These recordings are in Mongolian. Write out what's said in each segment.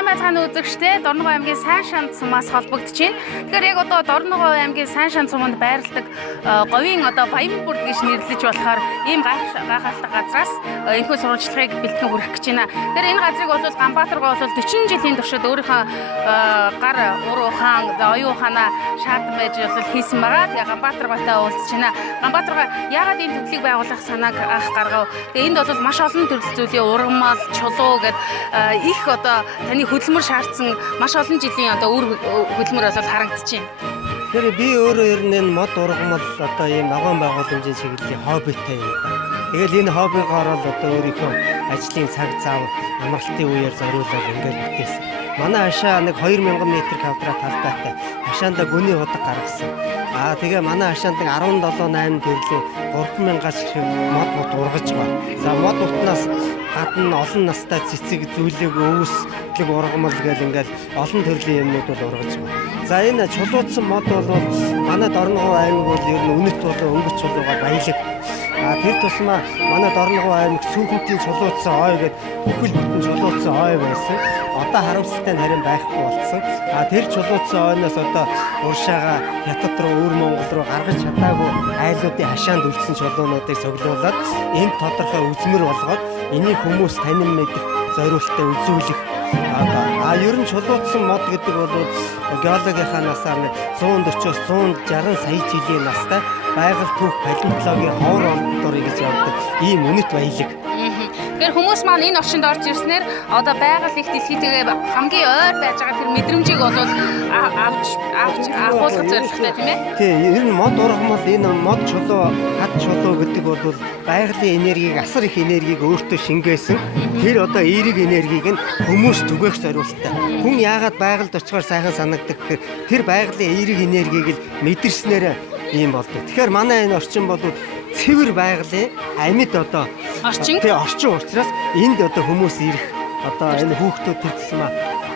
Сайн байцгаана үзэгчдээ. Дорногов аймгийн Сайн шанд сумаас холбогдож байна. Тэгэхээр яг одоо Дорногов аймгийн Сайн шанд суманд байрладаг говийн одоо Баян бүрд гэж нэрлэж болохоор ийм гайхалтай газраас энэхүү сурвалжлагыг бэлтгэн хүргэх гэж байна. Тэгэхээр энэ газрыг бол Ганбаатаргаа бол 40 жилийн туршид өөрийнхөө гар ур ухаан, оюун ухаанаа шаардсан байж хийсэн байгаа. Тэгээ Ганбаатаргаатай уулзж байна. Ганбаатаргаа яагаад энэ төглийг байгуулах санааг анх гаргав? Тэгээ энд бол маш олон төрөл зүйлийн ургамал, чулуу гэдэг их одоо таны хөдөлмөр шаардсан маш олон жилийн одоо үр хөдөлмөр бол харагдчихэв. Тэгэхээр би өөрөө ер нь энэ мод ургамал одоо ийм ногоон байгууламжийн чиглэлийн хоббитай юм да. Тэгэл энэ хоббигоор л одоо өөрийнхөө ажлын цаг зав амралтын үеэр зориулаад ингээд бүтээсэн. Манай хашаа нэг 2000 м² талбайтай хашаанда гүний худаг гаргасан. Тэгээ манай хашаанд 17-8 төрлийн 3000-аас их мод ургаж байна. За мод утнаас гадна олон настай цэцэг зүйлэг өвсдлэг ургамал гэл ингээд олон төрлийн юмнууд бол ургаж байна. За энэ чулуудсан мод бол манай Дорногов аймаг бол ер нь үнэт бол өнгөц чулуугаар баялаг. Тэр тусмаа манай Дорногов аймаг сүүхэнтийн чулуудсан ой гэдэг бүхэл бүтэн чулуудсан ой байсан. Одоо харамсалтай нь харин байхгүй болсон. Тэр чулуудсан ойноос одоо уршаага хятад руу өвөр Монгол руу гаргаж чадаагүй айлуудын хашаанд үлдсэн чулуунуудыг цуглуулад энд тодорхой үзмэр болгоод энийг хүмүүс танин мэдэх зориултаа үзүүлэх. Ер нь чулуудсан мод гэдэг бол геологийнхаа насаар 140-оос 160 сая жилийн настай байгаль түүх палеонтологийн ховор олдорыг гэж явдаг ийм үнэт баялаг. Тэгэхээр хүмүүс маань энэ орчинд орж ирснээр одоо байгаль их дэлхийдээ хамгийн ойр байж байгаа тэр мэдрэмжийг бол авахуулах зорилготой тийм ээ. Тийм, ер нь мод ургамал энэ мод чулуу, хад чулуу гэдэг бол байгалийн энергийг, асар их энергийг өөртөө шингээсэн. Тэр одоо эерэг энергийг нь хүмүүс түгээх зориулттай. Хүн яагаад байгальд очихоор сайхан санагддаг гэхээр тэр байгалийн эерэг энергийг л мэдэрснээр ийм болдог. Тэгэхээр манай энэ орчин бол цэвэр байгалийн амьд одоо орчин учраас энд одоо хүмүүс ирэх одоо энэ хүүхдүүд төрсөн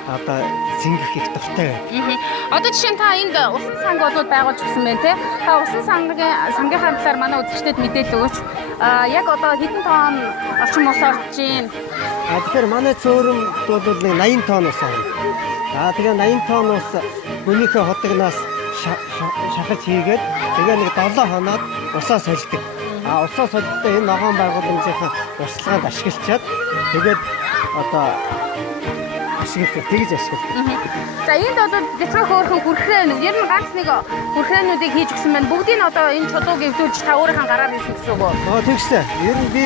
одоо зингэх их дуртай байна. Одоо жишээ нь та энд усан санг болоод байгуулж өгсөн байна те. Та усан сангийнхаа талаар манай үзэгчдэд мэдээлэл өгөөч. Яг одоо хэдэн тонн орчим ус орж гин? Тэгэхээр манай цөөрөм бол 80 тонн ус орно. Тэгээ 80 тонн ус гүнийхээ хотогнаас шахаж хийгээд тэгээ нэг 7 хоноод усаа солидог. Усаа солихдоо энэ ногоон байгууламжийнхаа урсгаланд ашиглачаад тэгээд одоо тэгж ашигладаг. За энд одоо дэцгээ хөөрхөн хүрхэн ер нь ганц нэг хүрхэнүүдийг хийж өгсөн байна. Бүгдийг нь одоо энэ чулууг эвдүүлж та өөрийнхөө гараар хийсэн гэсэн үг үү? Тэгсэн. Ер нь би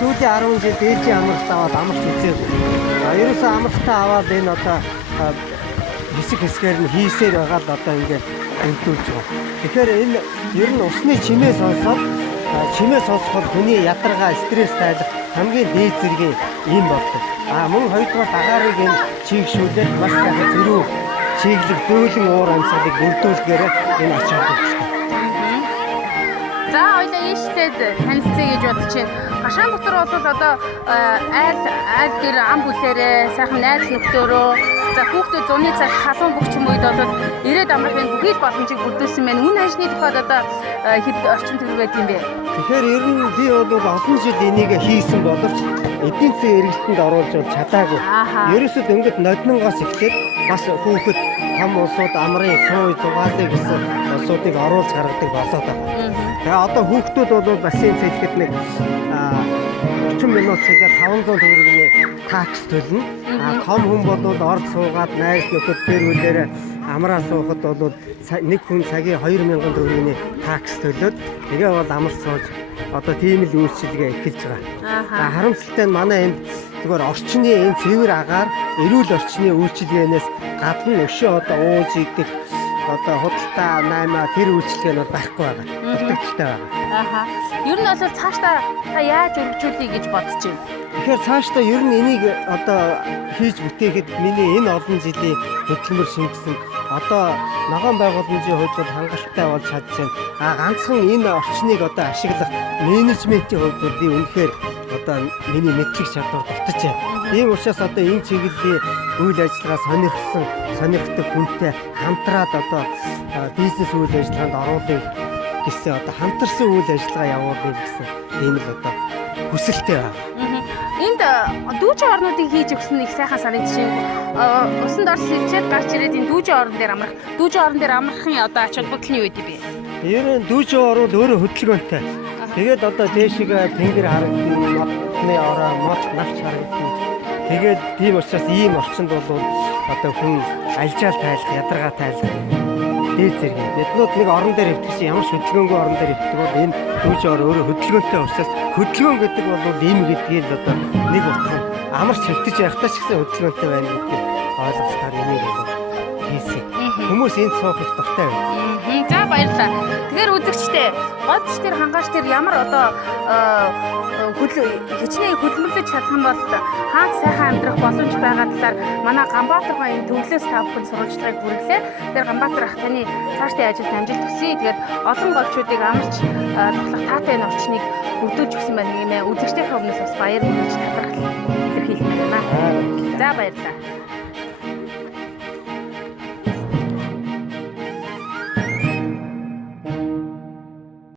сүүлийн 10 жил дээжийн амралт аваад амарч үзээгүй. Ерөөсөө амралтаа аваад энэ одоо хэсгээр нь хийсээр байгаа л одоо ингээд өмтүүлж байгаа. Тэгэхээр энэ ер нь усны чимээ сонсоход хүний ядаргаа стресс тайлах хамгийн дээд зэргийн юм болдог. Мөн хоёрдугаар дагарыг энэ чийгшүүлээд маш сайхан зөрүү чиглэг зөөлөн уур амьсгалыг бүрдүүлэхээр энэ ач холбогдолтой. За хоёлаа ийштэд танилцъя гэж бодож байна. Хашаан дотор бол одоо айл дээр ам бүлээрээ сайхан найз нөхдөөрөө за хүүхдүүд зуны цаг халуун бөгч юм үед бол ирээд амрахын бүхэл боломжийг бүрдүүлсэн байна. Үн хажны тухайд одоо хэд орчим төгрөг байд юм бэ? Тэгэхээр ер нь би бол олон жил энийг хийсэн боловч эдийн засгийн эргэлтэнд оруулж чадаагүй. Ерөөсөө дөнгөж ноднонгоос эхлээд бас хүүхэд том улсууд амрын сууй зугаалыг гэсэн улсуудыг оруулж гаргадаг болоод байна. Тэгээ одоо хүүхдүүд бол бассейн цэлэхэд нэг 30 минут цэгээ 500 төгрөгийн такс төлнө. Том хүн бол орд суугаад найз нөхөд гэр бүлээрээ амраа суухад бол нэг хүн цагийн 2000 төгрөгийн такс төлөөд тэгээ бол амар сууж одоо тийм л үйлчилгээ эхэлж байгаа. Харамсалтай нь манай энд зүгээр орчны энэ цэвэр агаар эрүүл орчны үйлчилгээнээс гадна өшөө одоо ууж идэх одоо худалдаа наймаа тэр үйлчилгээ нь байхгүй байгаа. Дутагдaltaй байгаа. Ер нь бол цаашдаа та яаж өргөжүүлэе гэж бодож байна? Тэгэхээр цаашдаа ер нь энийг одоо хийж бүтээхэд миний энэ олон жилийн хөдөлмөр шингэсэн одоо ногоон байгууламжийн хувьд бол хангалттай болж чадж байна. Ганцхан энэ орчныг одоо ашиглах менежментийн хувьд бол би үнэхээр одоо миний мэдлэг чадвар дутаж байна. Ийм учраас одоо энэ чиглэлийн үйл ажиллагаа сонирхдаг хүнтэй хамтраад одоо бизнес үйл ажиллагаанд оруулах гэсэн одоо хамтарсан үйл ажиллагаа явуулах гэсэн ийм л одоо хүсэлтэй байна. Энд дүүжин орнуудыг хийж өгсөн их сайхан санагдчихэв. Усанд орс сэлчээд гарч ирээд энэ дүүжин орон дээр амрах. Дүүжин орон дээр амрахын одоо ач холбогдол нь юу гэдэг бэ? Ер нь дүүжин орууд өөрөө хөдөлгөөнтэй. Тэгээд одоо дээшгээ тэнгэр харагдана, модны ороо, мод навч харагдана. Тэгээд тийм учраас ийм орчинд бол одоо хүн альжаал тайлах, ядаргаа тайлах дээд зэрэг. Биднүүд нэг орон дээр өвтгөх чинь ямар ч хөдөлгөөнгүй орон дээр өвтгөх бол энэ дүүжин ор өөрөө хөдөлгөөнтэй учраас хөдөлгөөн гэдэг бол ийм гэдгийг л одоо нэг утга амарч хөвтөж явахдаа ч гэсэн хөдөлгөөнтэй байна гэдгийг ойлгохтаар энийг бол хийсэн. Хүмүүс энд суух их дуртай байна. За баярлалаа. Тэгэхээр үзэгчтэй годч тэр хангаач тэр ямар одоо хичнээн хөдөлмөрлөж чадах юм бол хаант сайхан амьдрах боломж байгаа талаар манай Ганбаатар хаан энэ төвлөөс та бүхэн сурвалжлагыг бүрэлээ. Тэр Ганбаатар ах таны цаашдын ажилд амжилт хүсье. Тэгээд олон голчуудыг амарч тухлах таатай энэ орчныг бүрдүүлж өгсөн байна гэмээ. Үзэгчдийнхээ өмнөөс бас баяр хүргэж талархал илэрхийлмээр байна. За баярлалаа.